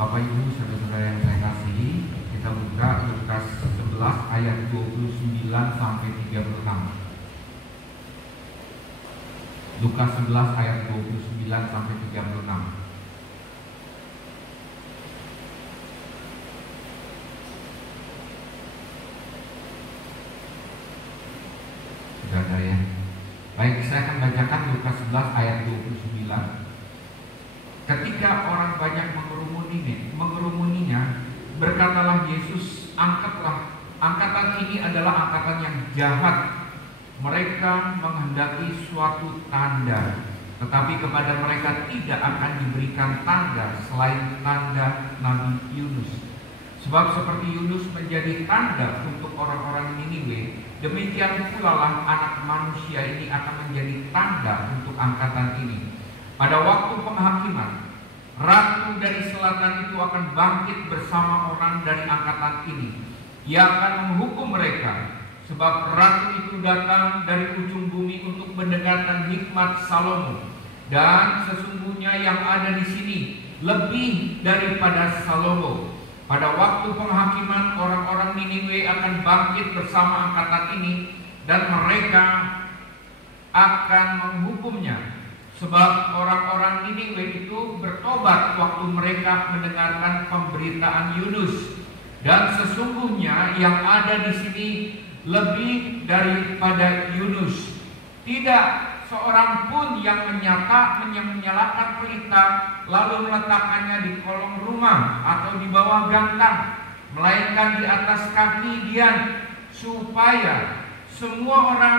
Bapak Ibu saudara-saudara yang saya kasihi, kita buka Lukas 11 ayat 29 sampai 36. Lukas 11 ayat 29 sampai 36. Sudah ada ya? Baik, saya akan bacakan Lukas 11 ayat 29. Ketika orang banyak mengerumuninya, berkatalah Yesus, angkatan ini adalah angkatan yang jahat. Mereka menghendaki suatu tanda, tetapi kepada mereka tidak akan diberikan tanda selain tanda Nabi Yunus. Sebab seperti Yunus menjadi tanda untuk orang-orang Niniwe, demikian pula lah Anak Manusia ini akan menjadi tanda untuk angkatan ini. Pada waktu penghakiman, ratu dari selatan itu akan bangkit bersama orang dari angkatan ini. Ia akan menghukum mereka, sebab ratu itu datang dari ujung bumi untuk mendengarkan hikmat Salomo. Dan sesungguhnya yang ada di sini lebih daripada Salomo. Pada waktu penghakiman, orang-orang Niniwe akan bangkit bersama angkatan ini, dan mereka akan menghukumnya. Sebab orang-orang Niniwe itu bertobat waktu mereka mendengarkan pemberitaan Yunus. Dan sesungguhnya yang ada di sini lebih daripada Yunus. Tidak seorang pun yang menyalakan pelita lalu meletakkannya di kolong rumah atau di bawah gantang, melainkan di atas kaki dian, supaya semua orang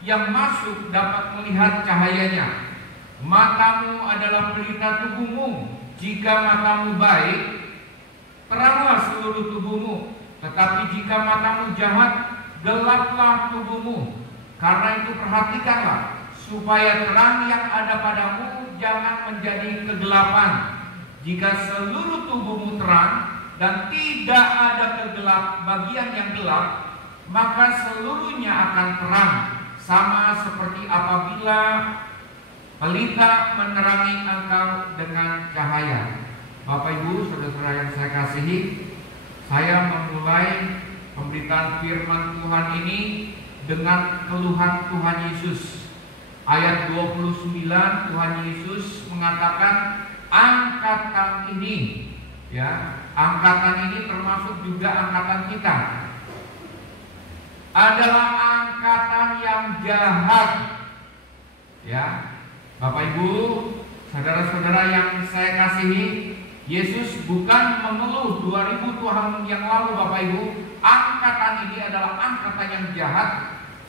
yang masuk dapat melihat cahayanya. Matamu adalah pelita tubuhmu. Jika matamu baik, teranglah seluruh tubuhmu. Tetapi jika matamu jahat, gelaplah tubuhmu. Karena itu perhatikanlah, supaya terang yang ada padamu jangan menjadi kegelapan. Jika seluruh tubuhmu terang dan tidak ada bagian yang gelap, maka seluruhnya akan terang, sama seperti apabila pelita menerangi engkau dengan cahaya. Bapak Ibu, saudara-saudara yang saya kasihi, saya memulai pemberitaan firman Tuhan ini dengan keluhan Tuhan Yesus. Ayat 29, Tuhan Yesus mengatakan angkatan ini, ya, angkatan ini termasuk juga angkatan kita, adalah angkatan yang jahat. Ya, Bapak Ibu, saudara-saudara yang saya kasihi, Yesus bukan mengeluh 2000 tahun yang lalu, Bapak Ibu, angkatan ini adalah angkatan yang jahat.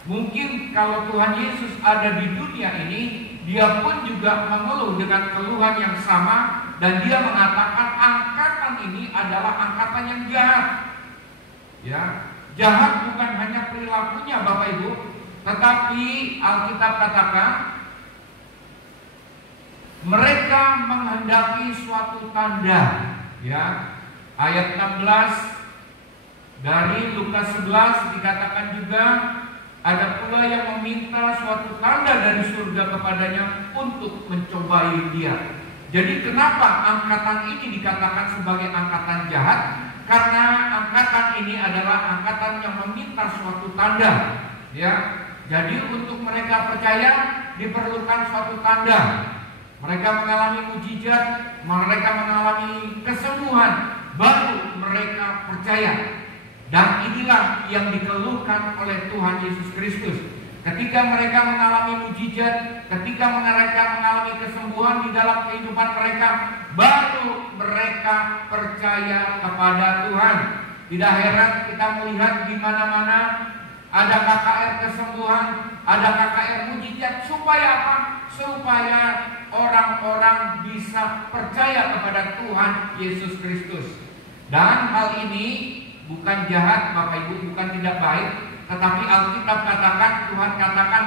Mungkin kalau Tuhan Yesus ada di dunia ini, dia pun juga mengeluh dengan keluhan yang sama, dan dia mengatakan angkatan ini adalah angkatan yang jahat. Ya, jahat bukan hanya perilakunya, Bapak Ibu, tetapi Alkitab katakan mereka menghendaki suatu tanda. Ya, ayat 16 dari Lukas 11 dikatakan juga, ada pula yang meminta suatu tanda dari surga kepadanya untuk mencobai dia. Jadi kenapa angkatan ini dikatakan sebagai angkatan jahat? Karena angkatan ini adalah angkatan yang meminta suatu tanda. Ya, jadi untuk mereka percaya diperlukan suatu tanda. Mereka mengalami mujizat, mereka mengalami kesembuhan, baru mereka percaya. Dan inilah yang dikeluhkan oleh Tuhan Yesus Kristus. Ketika mereka mengalami mujizat, ketika mereka mengalami kesembuhan di dalam kehidupan mereka, baru mereka percaya kepada Tuhan. Tidak heran kita melihat di mana-mana ada KKR kesembuhan, ada KKR mujizat. Supaya apa? Supaya orang-orang bisa percaya kepada Tuhan Yesus Kristus. Dan hal ini bukan jahat, Bapak Ibu, bukan tidak baik, tetapi Alkitab katakan, Tuhan katakan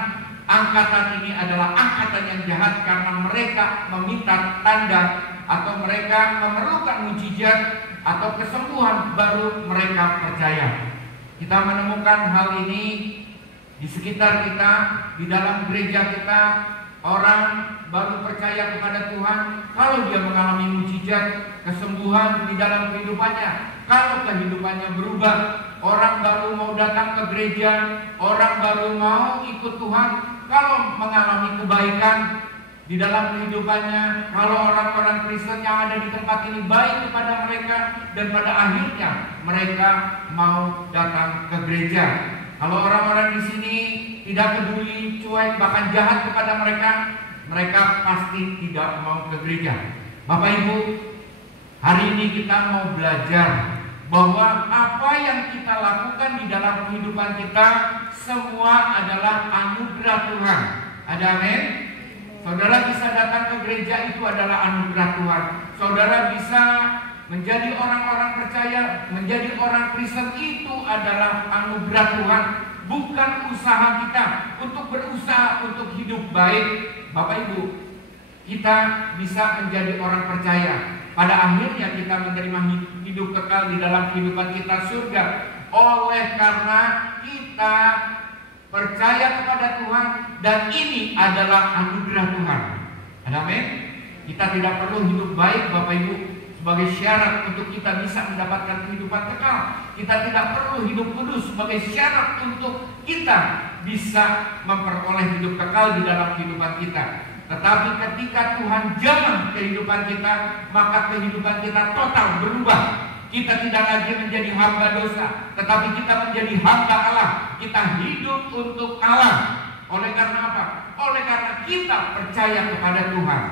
angkatan ini adalah angkatan yang jahat karena mereka meminta tanda atau mereka memerlukan mujizat atau kesembuhan baru mereka percaya. Kita menemukan hal ini di sekitar kita, di dalam gereja kita. Orang baru percaya kepada Tuhan kalau dia mengalami mujizat, kesembuhan di dalam kehidupannya, kalau kehidupannya berubah, orang baru mau datang ke gereja, orang baru mau ikut Tuhan, kalau mengalami kebaikan di dalam kehidupannya, kalau orang-orang Kristen yang ada di tempat ini baik kepada mereka, dan pada akhirnya mereka mau datang ke gereja. Kalau orang-orang di sini tidak peduli, cuek, bahkan jahat kepada mereka, mereka pasti tidak mau ke gereja. Bapak Ibu, hari ini kita mau belajar bahwa apa yang kita lakukan di dalam kehidupan kita semua adalah anugerah Tuhan. Ada amin? Saudara bisa datang ke gereja, itu adalah anugerah Tuhan. Saudara bisa menjadi orang-orang percaya, menjadi orang Kristen, itu adalah anugerah Tuhan. Bukan usaha kita untuk berusaha untuk hidup baik. Bapak Ibu, kita bisa menjadi orang percaya. Pada akhirnya kita menerima hidup kekal di dalam kehidupan kita, surga, oleh karena kita percaya kepada Tuhan, dan ini adalah anugerah Tuhan. Amin. Kita tidak perlu hidup baik, Bapak Ibu, sebagai syarat untuk kita bisa mendapatkan kehidupan kekal. Kita tidak perlu hidup kudus sebagai syarat untuk kita bisa memperoleh hidup kekal di dalam kehidupan kita. Tetapi ketika Tuhan jamah kehidupan kita, maka kehidupan kita total berubah. Kita tidak lagi menjadi hamba dosa, tetapi kita menjadi hamba Allah. Kita hidup untuk Allah. Oleh karena apa? Oleh karena kita percaya kepada Tuhan.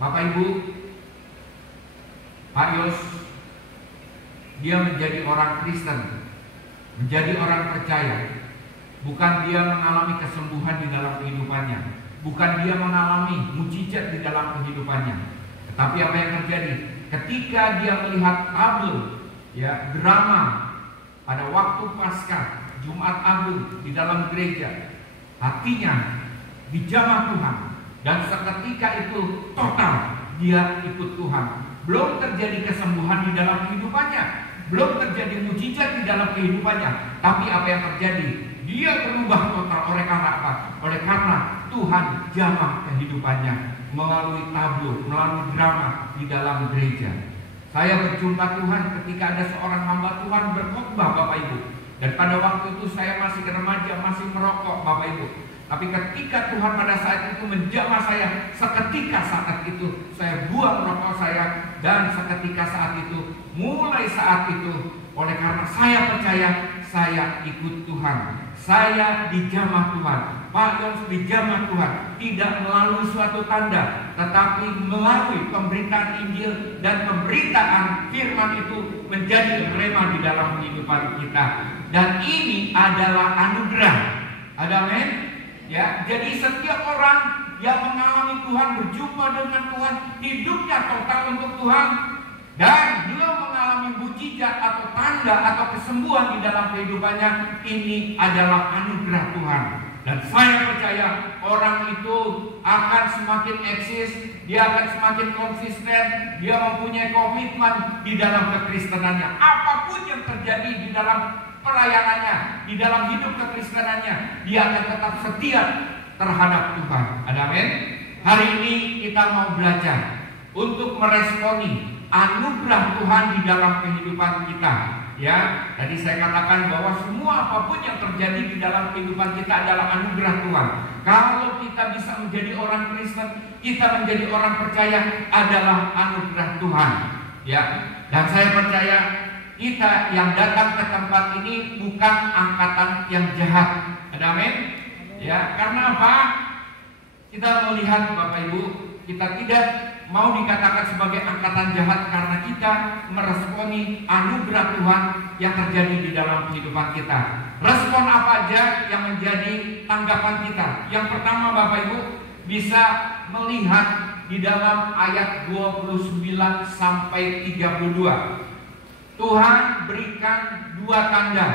Bapak Ibu, Pak Yos, dia menjadi orang Kristen, menjadi orang percaya. Bukan dia mengalami kesembuhan di dalam kehidupannya, bukan dia mengalami mujizat di dalam kehidupannya. Tetapi apa yang terjadi? Ketika dia melihat tabel, drama pada waktu Paskah, Jumat Agung di dalam gereja, hatinya dijamah Tuhan, dan seketika itu total dia ikut Tuhan. Belum terjadi kesembuhan di dalam kehidupannya, belum terjadi mujizat di dalam kehidupannya, tapi apa yang terjadi? Dia berubah total. Oleh karena apa? Oleh karena Tuhan jamah kehidupannya melalui tablo, melalui drama di dalam gereja. Saya berjumpa Tuhan ketika ada seorang hamba Tuhan berkhotbah, Bapak Ibu. Dan pada waktu itu saya masih remaja, masih merokok, Bapak Ibu. Tapi ketika Tuhan pada saat itu menjamah saya, seketika saat itu saya buang rokok saya, dan seketika saat itu, mulai saat itu, oleh karena saya percaya, saya ikut Tuhan. Saya dijamah Tuhan. Pak Yos dijamah Tuhan, tidak melalui suatu tanda, tetapi melalui pemberitaan Injil dan pemberitaan firman itu menjadi rema di dalam kehidupan kita. Dan ini adalah anugerah. Ada amin? Ya, jadi setiap orang yang mengalami Tuhan, berjumpa dengan Tuhan, hidupnya total untuk Tuhan, dan dia mengalami mujizat atau tanda atau kesembuhan di dalam kehidupannya, ini adalah anugerah Tuhan. Dan saya percaya orang itu akan semakin eksis, dia akan semakin konsisten, dia mempunyai komitmen di dalam kekristenannya. Apapun yang terjadi di dalam pelayanannya, di dalam hidup kekristenannya, dia akan tetap setia terhadap Tuhan. Ada amin? Hari ini kita mau belajar untuk meresponi anugerah Tuhan di dalam kehidupan kita. Ya, tadi saya katakan bahwa semua apapun yang terjadi di dalam kehidupan kita adalah anugerah Tuhan. Kalau kita bisa menjadi orang Kristen, kita menjadi orang percaya, adalah anugerah Tuhan. Ya, dan saya percaya kita yang datang ke tempat ini bukan angkatan yang jahat. Ada amin? Ya, karena apa? Kita melihat Bapak Ibu, kita tidak mau dikatakan sebagai angkatan jahat karena kita meresponi anugerah Tuhan yang terjadi di dalam kehidupan kita. Respon apa aja yang menjadi tanggapan kita? Yang pertama Bapak Ibu bisa melihat di dalam ayat 29 sampai 32. Tuhan berikan dua tanda.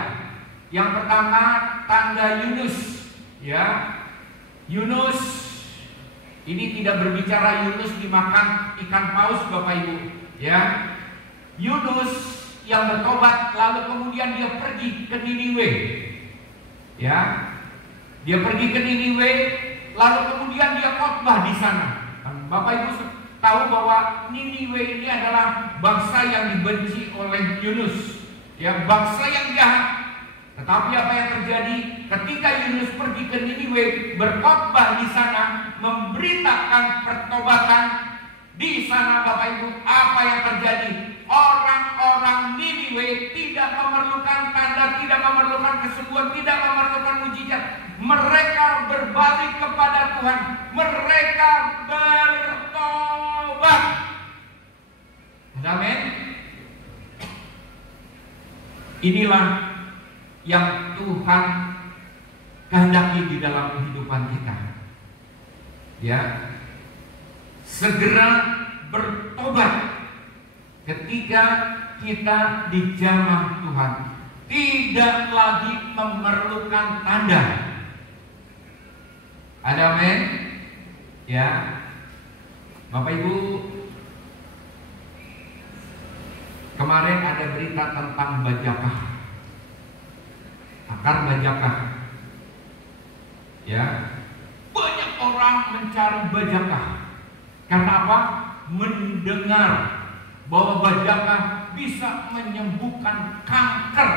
Yang pertama tanda Yunus. Ya, Yunus ini tidak berbicara Yunus dimakan ikan paus Bapak Ibu. Ya, Yunus yang bertobat lalu kemudian dia pergi ke Niniwe. Ya, dia pergi ke Niniwe lalu kemudian dia khotbah di sana. Bapak Ibu tahu bahwa Niniwe ini adalah bangsa yang dibenci oleh Yunus, ya, bangsa yang jahat. Tetapi apa yang terjadi ketika Yunus pergi ke Niniwe, berkhotbah di sana, memberitakan pertobatan di sana, Bapak Ibu, apa yang terjadi? Orang-orang Niniwe tidak memerlukan tanda, tidak memerlukan kesembuhan, tidak memerlukan mujizat. Mereka berbalik kepada Tuhan. Mereka bertobat. Amin. Inilah yang Tuhan kehendaki di dalam kehidupan kita. Ya. Segera bertobat ketika kita dijamah Tuhan. Tidak lagi memerlukan tanda. Ada amin? Ya. Bapak Ibu, kemarin ada berita tentang bajakah. Akar bajakah. Ya. Banyak orang mencari bajakah. Karena apa? Mendengar bahwa bajakah bisa menyembuhkan kanker.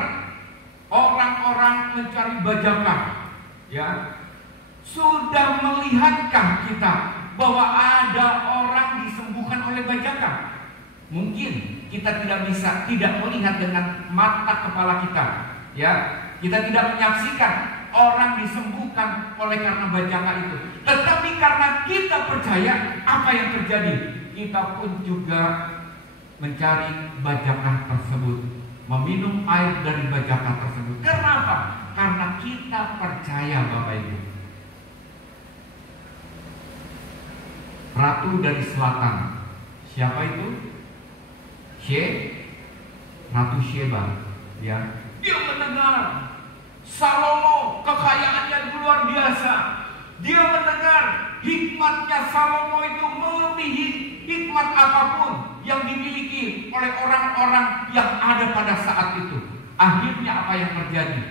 Orang-orang mencari bajakah. Ya. Sudah melihatkah kita bahwa ada orang disembuhkan oleh bajakah? Mungkin kita tidak melihat dengan mata kepala kita. Ya. Kita tidak menyaksikan orang disembuhkan oleh karena bajakah itu. Tetapi karena kita percaya, apa yang terjadi? Kita pun juga mencari bajakah tersebut, meminum air dari bajakah tersebut. Kenapa? Karena kita percaya, Bapak Ibu. Ratu dari selatan, siapa itu? Ratu Sheba. Ya, dia mendengar Salomo kekayaannya luar biasa. Dia mendengar hikmatnya Salomo itu melebihi hikmat apapun yang dimiliki oleh orang-orang yang ada pada saat itu. Akhirnya apa yang terjadi?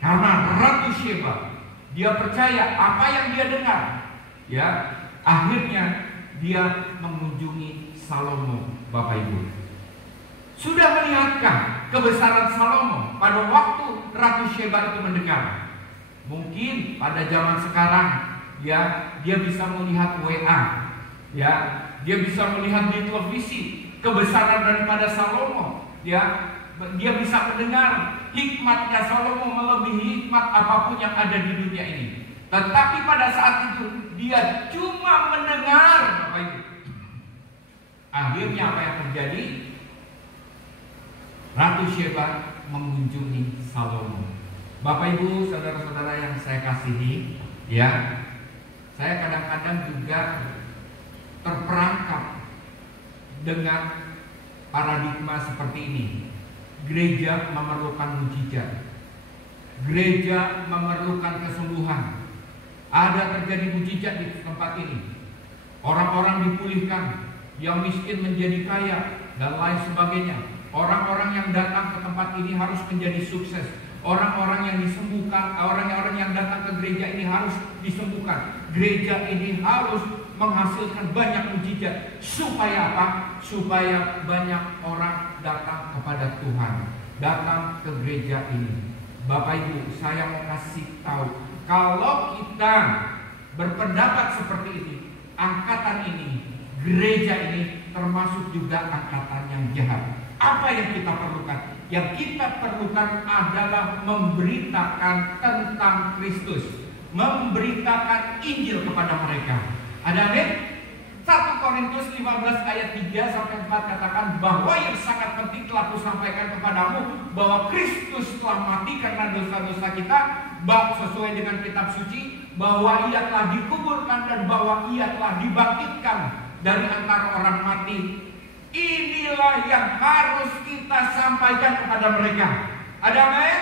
Karena Ratu Sheba, dia percaya apa yang dia dengar. Ya, akhirnya dia mengunjungi Salomo, Bapak Ibu. Sudah melihatkah kebesaran Salomo pada waktu Ratu Sheba itu mendengar? Mungkin pada zaman sekarang, ya, dia bisa melihat WA, ya, dia bisa melihat di televisi kebesaran daripada Salomo, ya, dia bisa mendengar hikmatnya Salomo melebihi hikmat apapun yang ada di dunia ini. Tetapi pada saat itu dia cuma mendengar, Bapak Ibu. Akhirnya apa yang terjadi? Ratu Sheba mengunjungi Salomo. Bapak Ibu, saudara-saudara yang saya kasihi, ya, saya kadang-kadang juga terperangkap dengan paradigma seperti ini. Gereja memerlukan mujizat. Gereja memerlukan kesembuhan. Ada terjadi mujizat di tempat ini. Orang-orang dipulihkan, yang miskin menjadi kaya, dan lain sebagainya. Orang-orang yang datang ke tempat ini harus menjadi sukses. Orang-orang yang disembuhkan, orang-orang yang datang ke gereja ini harus disembuhkan. Gereja ini harus menghasilkan banyak mujizat. Supaya apa? Supaya banyak orang datang kepada Tuhan, datang ke gereja ini. Bapak Ibu, saya mau kasih tahu, kalau kita berpendapat seperti ini, angkatan ini, gereja ini termasuk juga angkatan yang jahat. Apa yang kita perlukan? Yang kita perlukan adalah memberitakan tentang Kristus, memberitakan Injil kepada mereka. Ada amin? 1 Korintus 15 ayat 3-4 katakan bahwa yang sangat penting telah kusampaikan kepadamu bahwa Kristus telah mati karena dosa-dosa kita, sesuai dengan kitab suci, bahwa ia telah dikuburkan dan bahwa ia telah dibangkitkan dari antara orang mati. Inilah yang harus kita sampaikan kepada mereka. Ada amin?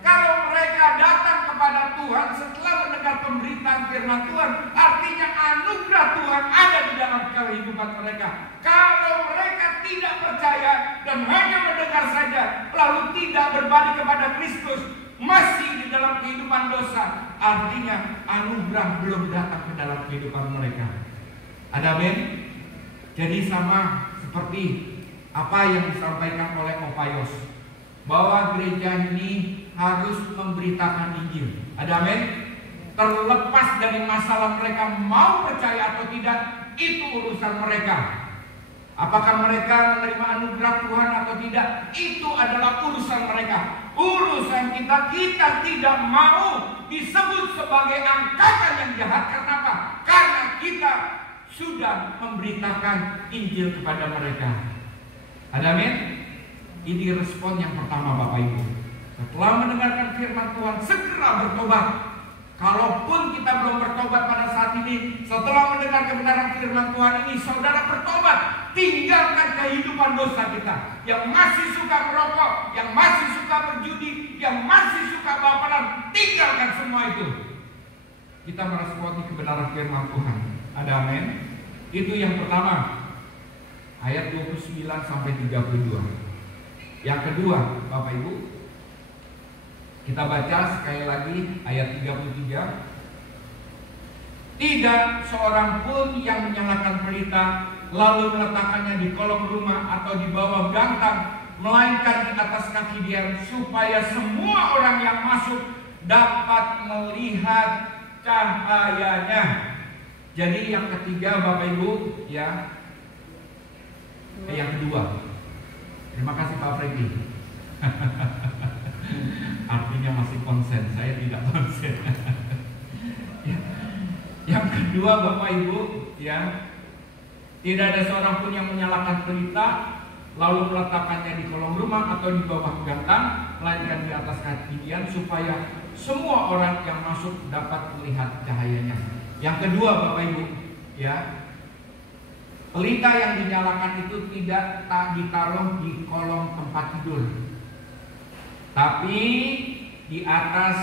Kalau mereka datang kepada Tuhan setelah mendengar pemberitaan firman Tuhan, artinya anugerah Tuhan ada di dalam kehidupan mereka. Kalau mereka tidak percaya dan hanya mendengar saja, lalu tidak berbalik kepada Kristus, masih di dalam kehidupan dosa, artinya anugerah belum datang ke dalam kehidupan mereka. Ada amin? Jadi sama seperti apa yang disampaikan oleh Opayos, bahwa gereja ini harus memberitakan Injil. Ada amin? Terlepas dari masalah mereka mau percaya atau tidak, itu urusan mereka. Apakah mereka menerima anugerah Tuhan atau tidak, itu adalah urusan mereka. Urusan kita tidak mau disebut sebagai angkatan yang jahat. Karena apa? Karena kita sudah memberitakan Injil kepada mereka. Ada amin? Ini respon yang pertama Bapak Ibu. Setelah mendengarkan firman Tuhan, segera bertobat. Kalaupun kita belum bertobat pada saat ini, setelah mendengar kebenaran firman Tuhan ini, saudara bertobat. Tinggalkan kehidupan dosa kita. Yang masih suka merokok, yang masih suka berjudi, yang masih suka baperan, tinggalkan semua itu. Kita meresponi kebenaran firman Tuhan. Ada amin? Itu yang pertama. Ayat 29 sampai 32. Yang kedua, Bapak Ibu, kita baca sekali lagi ayat 33. Tidak seorang pun yang menyalakan pelita lalu meletakkannya di kolong rumah atau di bawah gantang, melainkan di atas kaki dia, supaya semua orang yang masuk dapat melihat cahayanya. Jadi yang ketiga Bapak Ibu, ya, yang kedua. Terima kasih Pak Freddy. Artinya masih konsen, saya tidak konsen. Yang kedua Bapak Ibu, ya, tidak ada seorang pun yang menyalakan pelita lalu meletakkannya di kolong rumah atau di bawah gantang, melainkan di atas kaki dia, supaya semua orang yang masuk dapat melihat cahayanya. Yang kedua Bapak Ibu, ya, pelita yang dinyalakan itu tidak ditaruh di kolong tempat tidur, tapi di atas,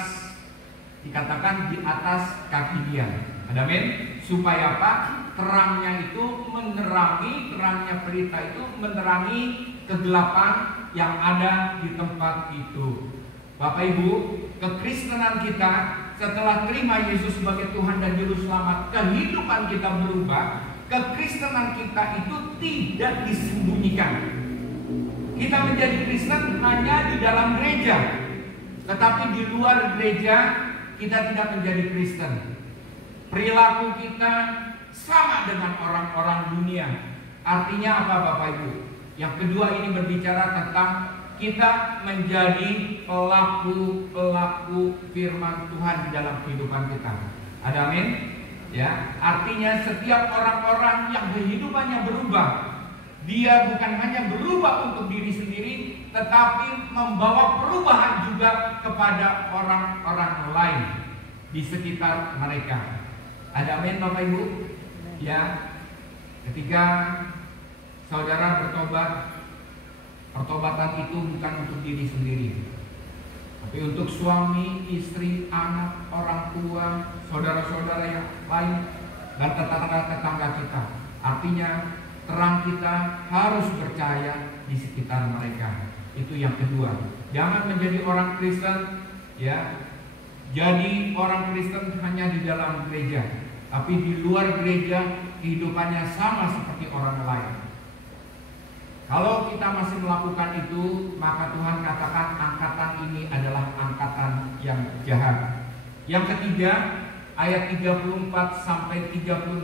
dikatakan di atas kaki dia. Ada amin? Supaya apa? Terangnya itu menerangi, terangnya pelita itu menerangi kegelapan yang ada di tempat itu. Bapak Ibu, kekristenan kita setelah terima Yesus sebagai Tuhan dan Juru Selamat, kehidupan kita berubah. Kekristenan kita itu tidak disembunyikan. Kita menjadi Kristen hanya di dalam gereja, tetapi di luar gereja kita tidak menjadi Kristen. Perilaku kita sama dengan orang-orang dunia. Artinya apa Bapak Ibu? Yang kedua ini berbicara tentang kita menjadi pelaku-pelaku firman Tuhan di dalam kehidupan kita. Ada amin? Ya, artinya setiap orang-orang yang kehidupannya berubah, dia bukan hanya berubah untuk diri sendiri, tetapi membawa perubahan juga kepada orang-orang lain di sekitar mereka. Ada amin Bapak Ibu? Ya, ketika saudara bertobat, pertobatan itu bukan untuk diri sendiri, tapi untuk suami, istri, anak, orang tua, saudara-saudara yang lain, dan tetangga-tetangga kita. Artinya terang kita harus bercahaya di sekitar mereka. Itu yang kedua. Jangan menjadi orang Kristen, ya, jadi orang Kristen hanya di dalam gereja, tapi di luar gereja kehidupannya sama seperti orang lain. Kalau kita masih melakukan itu, maka Tuhan katakan angkatan ini adalah angkatan yang jahat. Yang ketiga, ayat 34 sampai 36,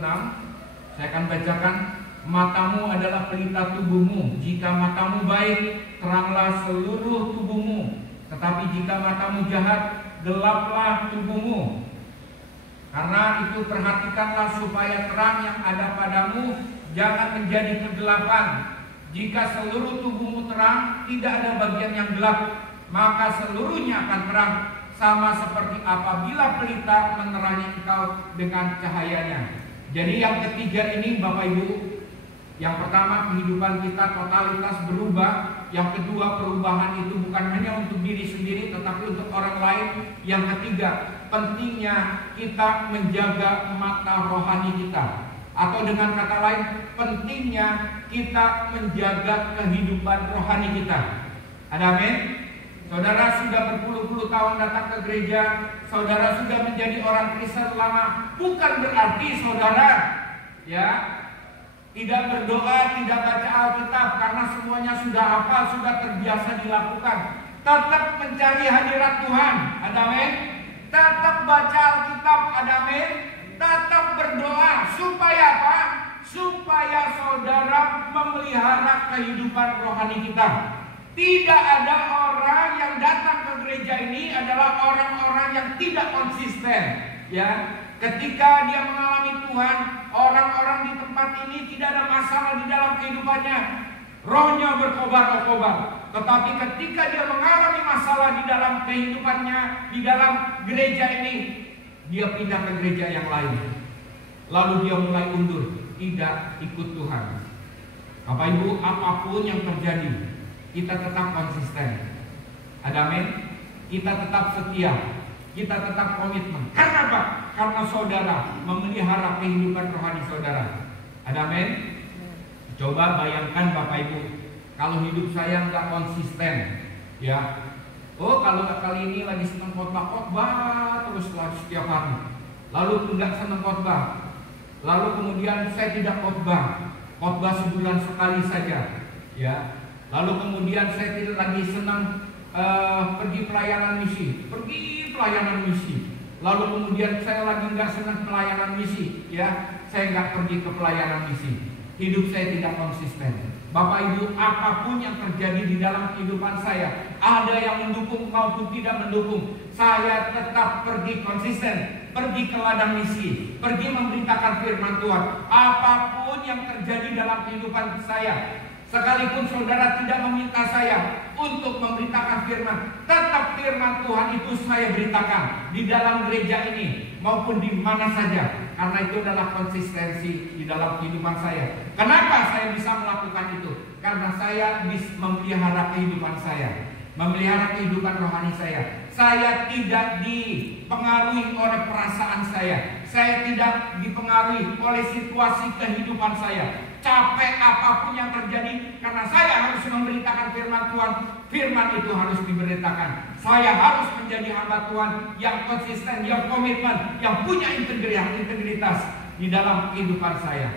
saya akan bacakan. Matamu adalah pelita tubuhmu. Jika matamu baik, teranglah seluruh tubuhmu. Tetapi jika matamu jahat, gelaplah tubuhmu. Karena itu perhatikanlah supaya terang yang ada padamu jangan menjadi kegelapan. Jika seluruh tubuhmu terang, tidak ada bagian yang gelap, maka seluruhnya akan terang, sama seperti apabila pelita menerangi engkau dengan cahayanya. Jadi yang ketiga ini Bapak Ibu, yang pertama kehidupan kita totalitas berubah. Yang kedua perubahan itu bukan hanya untuk diri sendiri tetapi untuk orang lain. Yang ketiga pentingnya kita menjaga mata rohani kita. Atau dengan kata lain, pentingnya kita menjaga kehidupan rohani kita. Ada amin? Saudara sudah berpuluh-puluh tahun datang ke gereja, saudara sudah menjadi orang Kristen lama, bukan berarti saudara ya, tidak berdoa, tidak baca Alkitab karena semuanya sudah hafal, sudah terbiasa dilakukan. Tetap mencari hadirat Tuhan, ada amin. Tetap baca Alkitab, ada amin. Tetap berdoa supaya apa? Supaya saudara memelihara kehidupan rohani kita. Tidak ada orang yang datang ke gereja ini adalah orang-orang yang tidak konsisten, ya. Ketika dia mengalami Tuhan, orang-orang di tempat ini tidak ada masalah di dalam kehidupannya, rohnya berkobar-kobar. Tetapi ketika dia mengalami masalah di dalam kehidupannya, di dalam gereja ini, dia pindah ke gereja yang lain. Lalu dia mulai undur, tidak ikut Tuhan. Bapak Ibu, apapun yang terjadi, kita tetap konsisten. Ada amin? Kita tetap setia, kita tetap komitmen. Karena apa? Karena saudara memelihara kehidupan rohani saudara. Ada amin? Coba bayangkan Bapak Ibu, kalau hidup saya nggak konsisten, ya. Oh, kalau kali ini lagi senang khotbah terus setiap hari, lalu nggak senang khotbah, lalu kemudian saya tidak khotbah sebulan sekali saja, ya. Lalu kemudian saya tidak lagi senang pergi pelayanan misi. Lalu kemudian saya lagi nggak senang pelayanan misi, ya. Saya nggak pergi ke pelayanan misi. Hidup saya tidak konsisten. Bapak Ibu, apapun yang terjadi di dalam kehidupan saya, ada yang mendukung maupun tidak mendukung, saya tetap pergi konsisten, pergi ke ladang misi, pergi memberitakan firman Tuhan. Apapun yang terjadi dalam kehidupan saya, sekalipun saudara tidak meminta saya untuk memberitakan firman, tetap firman Tuhan itu saya beritakan di dalam gereja ini maupun di mana saja. Karena itu adalah konsistensi di dalam kehidupan saya. Kenapa saya bisa melakukan itu? Karena saya bisa memelihara kehidupan saya, memelihara kehidupan rohani saya. Saya tidak dipengaruhi oleh perasaan saya. Saya tidak dipengaruhi oleh situasi kehidupan saya. Capek apapun yang terjadi, karena saya harus memberitakan firman Tuhan, firman itu harus diberitakan. Saya harus menjadi hamba Tuhan yang konsisten, yang komitmen, yang punya integritas di dalam kehidupan saya.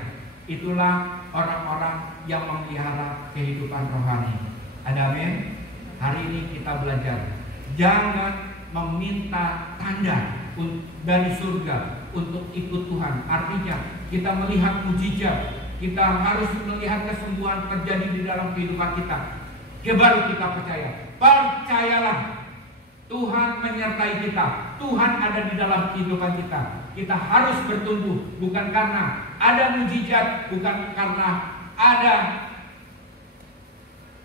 Itulah orang-orang yang memelihara kehidupan rohani. Ada amin? Hari ini kita belajar, jangan meminta tanda dari surga untuk ikut Tuhan. Artinya kita melihat mujizat, kita harus melihat kesembuhan terjadi di dalam kehidupan kita, baru kita percaya. Percayalah, Tuhan menyertai kita, Tuhan ada di dalam kehidupan kita. Kita harus bertumbuh, bukan karena ada mujizat, bukan karena ada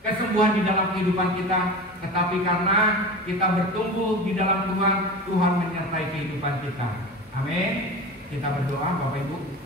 kesembuhan di dalam kehidupan kita, tetapi karena kita bertumbuh di dalam Tuhan, Tuhan menyertai kehidupan kita. Amin. Kita berdoa, Bapak Ibu.